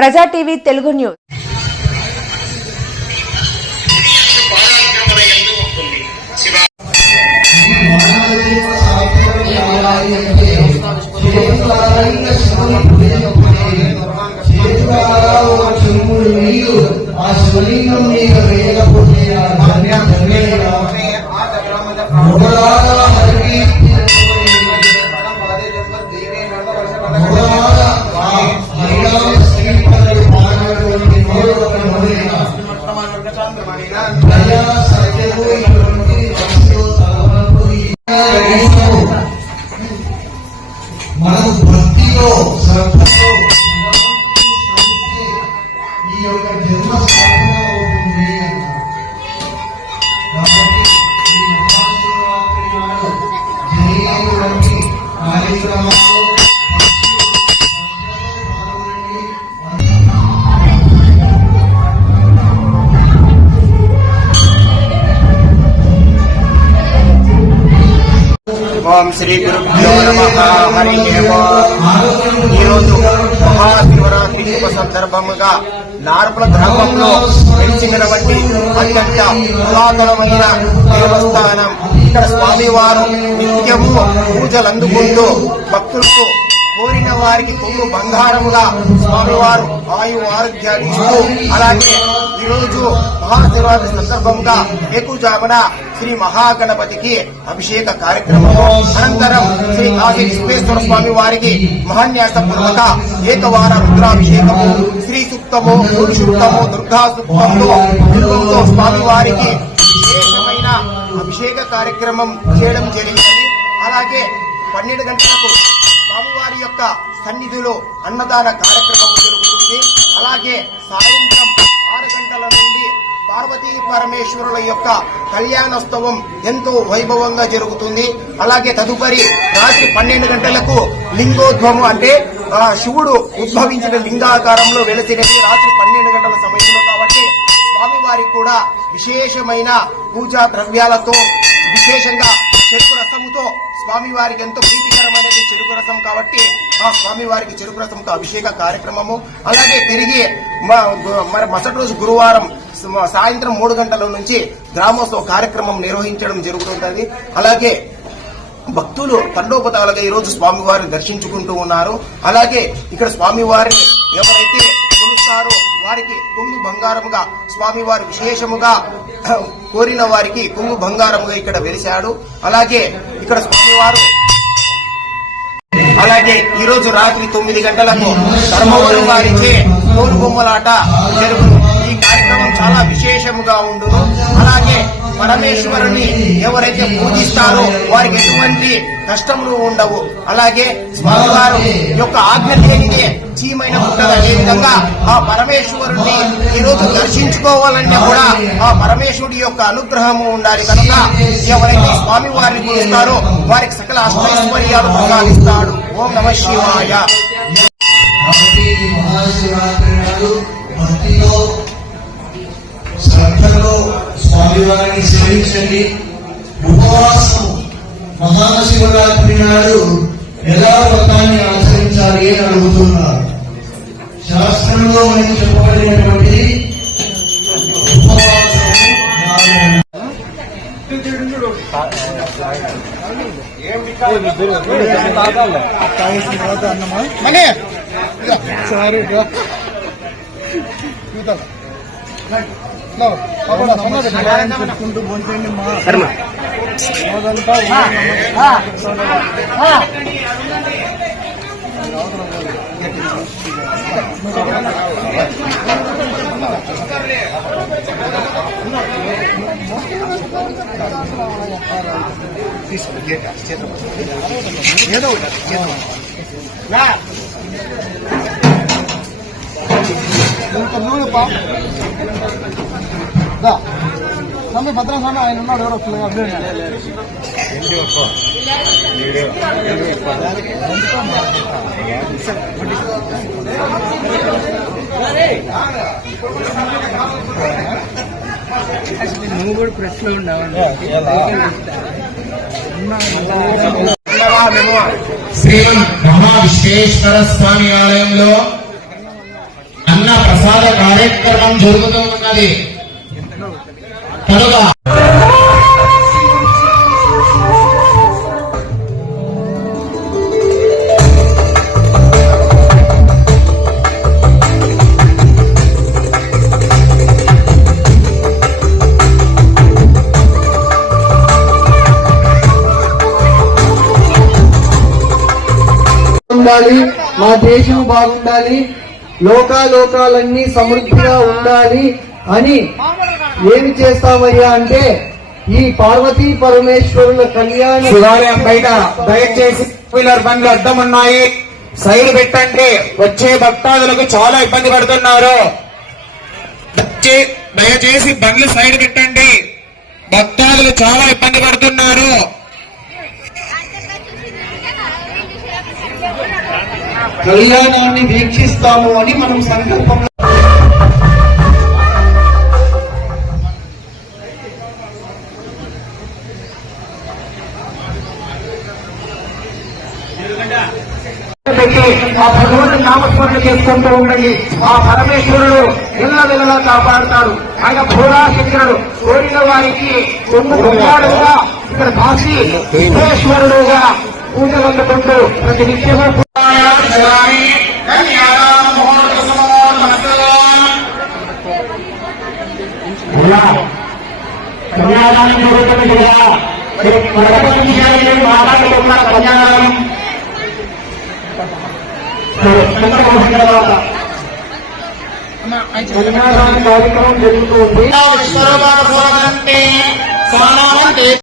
ప్రజా TV Telugu news. మనకు భక్తిలో శ్రద్ధతో ఈ యొక్క జన్మ సాధన అవుతుంది కాబట్టి ఈ మహాశివరాత్రి నాడు జరిగేటువంటి కార్యక్రమాల్లో ఓం శ్రీ గురుభ్యో నమః. హరి ఓం. ఈరోజు మహాశివరాత్రి శుభ సందర్భముగా నార్పల గ్రామంలో వెలిసినటువంటి అత్యంత పురాతనమైన దేవస్థానం. ఇక్కడ స్వామివారు నిత్యము పూజలు అందుకుంటూ భక్తులకు కోరిన వారికి కొంగు బంగారముగా స్వామివారు ఆయు ఆరోగ్యాన్ని ఇస్తూ, అలాగే ఈరోజు మహాశివరాత్రి సందర్భంగా ఏకుజామున శ్రీ మహాగణపతికి అభిషేక కార్యక్రమము, అనంతరం శ్రీ కాశీ విశ్వేశ్వర స్వామి వారికి మహాన్యాస పూర్వక ఏకవార రుద్రాభిషేకము, శ్రీ సూక్తము, గురు సూక్తము, దుర్గా సూక్తంతో స్వామి వారికి విశేషమైన అభిషేక కార్యక్రమం చేయడం జరిగింది. అలాగే 12 గంటలకు స్వామివారి యొక్క సన్నిధిలో అన్నదాన కార్యక్రమం జరుగుతుంది. అలాగే సాయంత్రం 6 గంటల నుండి పార్వతీ పరమేశ్వరుల యొక్క కళ్యాణోత్సవం ఎంతో వైభవంగా జరుగుతుంది. అలాగే తదుపరి రాత్రి 12 గంటలకు లింగోద్భవం, అంటే శివుడు ఉద్భవించిన లింగాకారంలో వెలసినది రాత్రి 12 గంటల సమయంలో. కాబట్టి స్వామివారికి కూడా విశేషమైన పూజా ద్రవ్యాలతో, విశేషంగా చెరుకు రసముతో, స్వామివారికి ఎంతో ప్రీతికరమైనది చెరుకు రసం కాబట్టి ఆ స్వామివారికి చెరుకు రసంతో అభిషేక కార్యక్రమము. అలాగే తిరిగి మరి మరుసటి రోజు గురువారం సాయంత్రం 3 గంటల నుంచి గ్రామోత్సవ కార్యక్రమం నిర్వహించడం జరుగుతుంటుంది. అలాగే భక్తులు తండోపతాలుగా ఈ రోజు స్వామివారిని దర్శించుకుంటూ ఉన్నారు. అలాగే ఇక్కడ స్వామివారిని ఎవరైతే కొలుస్తారో వారికి కొంగు బంగారముగా స్వామివారు విశేషముగా కోరిన వారికి కొంగు బంగారముగా ఇక్కడ వెలిశాడు. అలాగే ఇక్కడ స్వామివారు ఈ రోజు రాత్రి 9 గంటలకు ధర్మవరం వారిచే తోలు బొమ్మలాట జరుగును. ఈ కార్యక్రమం చాలా విశేషముగా ఉండును. అలాగే పరమేశ్వరుని ఎవరైతే పూజిస్తారో వారికి ఎటువంటి కష్టములు ఉండవు. అలాగే స్వామివారు యొక్క ఆజ్ఞ లేనిదే చీమైన పుట్టదు. అదే విధంగా ఆ పరమేశ్వరుణ్ణి ఈ రోజు దర్శించుకోవాలంటే కూడా ఆ పరమేశ్వరుడి యొక్క అనుగ్రహము ఉండాలి. కనుక ఎవరైతే స్వామి వారిని పూజిస్తారో వారికి సకల అష్టైశ్వర్యాలు ప్రసాదిస్తాడు. ఓం నమః శివాయ. శ్రద్ధలో స్వామివారిని సేవించండి. ఉపవాసం మహాశివరాత్రి నాడు ఎలా వ్రతాన్ని ఆచరించాలి అని అడుగుతున్నారు. శాస్త్రంలో మనకి చెప్పబడినటువంటి చెప్పుకుంటూ పోంచండి మా ఏదో స్వామి భద్రస్వామి ఆయన ఉన్నాడు. ఎవరు నువ్వు కూడా ప్రెస్ లో ఉన్నావు. శ్రీ మహావిశ్వేశ్వర స్వామి ఆలయంలో ప్రసాద కార్యక్రమం జరుగుతూ ఉన్నది కనుక ఉండాలి, మా దేశం బాగుండాలి, లోకాలన్నీ సమృద్ధిగా ఉండాలి అని ఏమి చేస్తామయ్యా అంటే ఈ పార్వతీ పరమేశ్వరుల కళ్యాణ శివాలయం బయట దయచేసి వీలర్ బండ్లు అడ్డం ఉన్నాయి, సైడ్ పెట్టండి. వచ్చే భక్తాదులకు చాలా ఇబ్బంది పడుతున్నారు. దయచేసి బండ్లు సైడ్ పెట్టండి, భక్తాదులు చాలా ఇబ్బంది పడుతున్నారు. కళ్యాణాన్ని వీక్షిస్తాము అని మనం సంకల్పం పెట్టి ఆ భగవంతుని నామస్మరణ చేసుకుంటూ ఉండండి. ఆ పరమేశ్వరుడు ఎల్లవెల్లలా కాపాడుతాడు. ఆయన భూరాశంకరుడు కోరిన వారికి కుమారుడుగా ఇక్కడ కాశీ విశ్వేశ్వరుడుగా పూజలు అందుకుంటూ ప్రతి నిత్యము కన్యాదానం జరుగుతుంది కదా, మాట్లాడుతున్న కన్యాదానం కళ్యాణ కార్యక్రమం జరుగుతుంది.